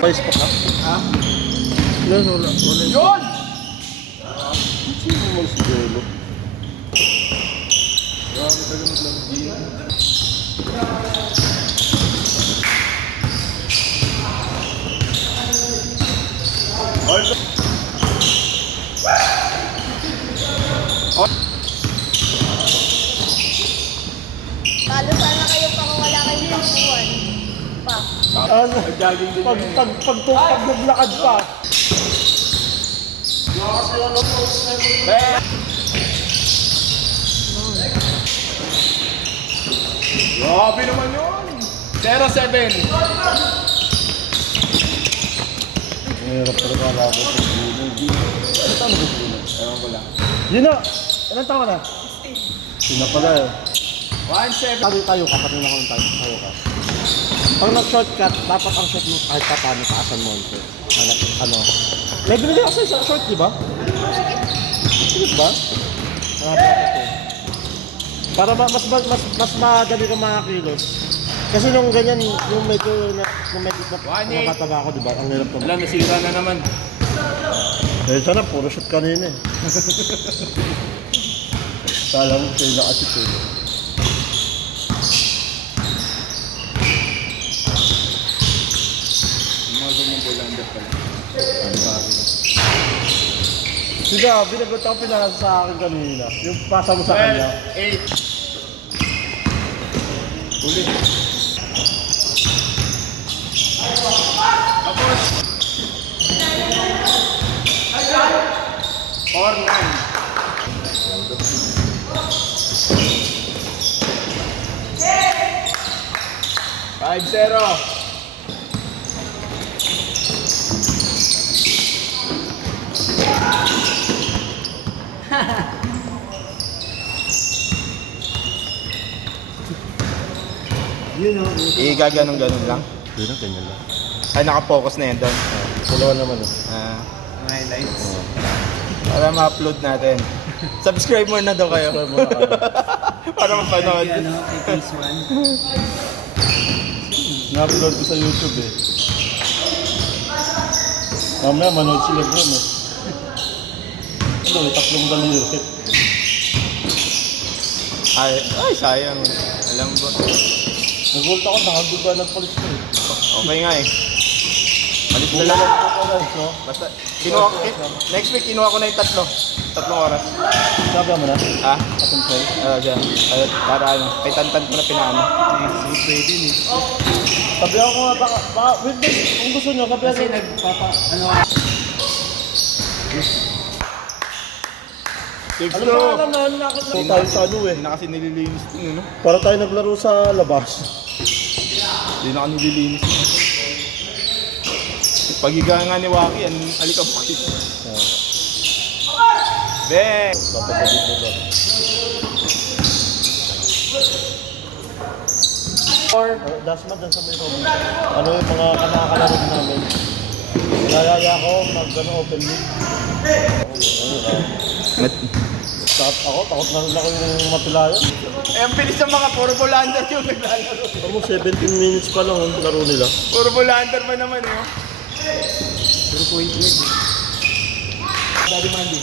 Pais pa ka? Ha? Wala. Yun! Sino mo si Jolo? Grabe tayo maglambing. Talo sana kayo pa kung wala kayo ng buwan. Pa. Ano? Pag naglakad pa. Grabe naman yun. 0-7. Mahirap talaga laban sa Bruno. Ano ba Bruno? Ewan ko lang. Yun na! Ilang taon na? Yun na pala eh. 1-7. Tayo ka, kanina ko yung tayo ka. Pag nag-shortcut, dapat ang shot mo kahit pa paano taasan mo ito. Ano? May binili ako sa isang short, di ba? Sige ba? Para mas madali ka makakilos. Kasi nung ganyan, yung medyo nakataba ako, di ba? Ang hirap to. Wala, nasira na naman. Eh, sana puro shot kanina eh. Kala mo sa'yo nakasip eh. Bolander pala. Sige, binagot ako pinasa sa akin kanina. Yung pasa mo sa kanya. 8. Ulit. Tapos. 4-9. 5-0. Ganun lang. Hindi na, ganyan lang. Ay, nakapokus na yan doon. Dalawa naman eh. Highlights. Para ma-upload natin. Subscribe mo na daw kayo. Subscribe mo na kayo. Para mapanood. Na-upload ko sa YouTube eh. Mamaya manood si Lebron eh. Ano, tatlong daliri. Ay, sayang. Alam ba? Nag-volt ako, nakaguga ng polis ko eh. Okay nga eh. Malit na lang. Basta, next week kinuha ko na yung tatlong oras. Sabi mo na? Ha? Atong call? Dyan. Para ano, kay Tantan ko na pinaano. Pwede eh. Sabi ako nga, baka, wait, kung gusto nyo, sabi ako. Kasi ano, Alam mo alam na, nakakita tayo sa ano eh. Hindi na kasi nililinis din, ano? Para tayo naglaro sa labas. Hindi na kasi nililinis. Paghiga nga ni Waki, alikabukit. Bang! Papapagod mo lang. Dasma dyan sa may Robin. Ano yung mga kanakalaro namin. Nayaya ko, open league. Takot na rin ako yung matilayan. Eh, ang bilis ng mga puro bolander yung naglalaro. Almost 17 minutes pa lang ang laro nila. Puro bolander pa naman, eh. puro point guard. Daddy Mandy.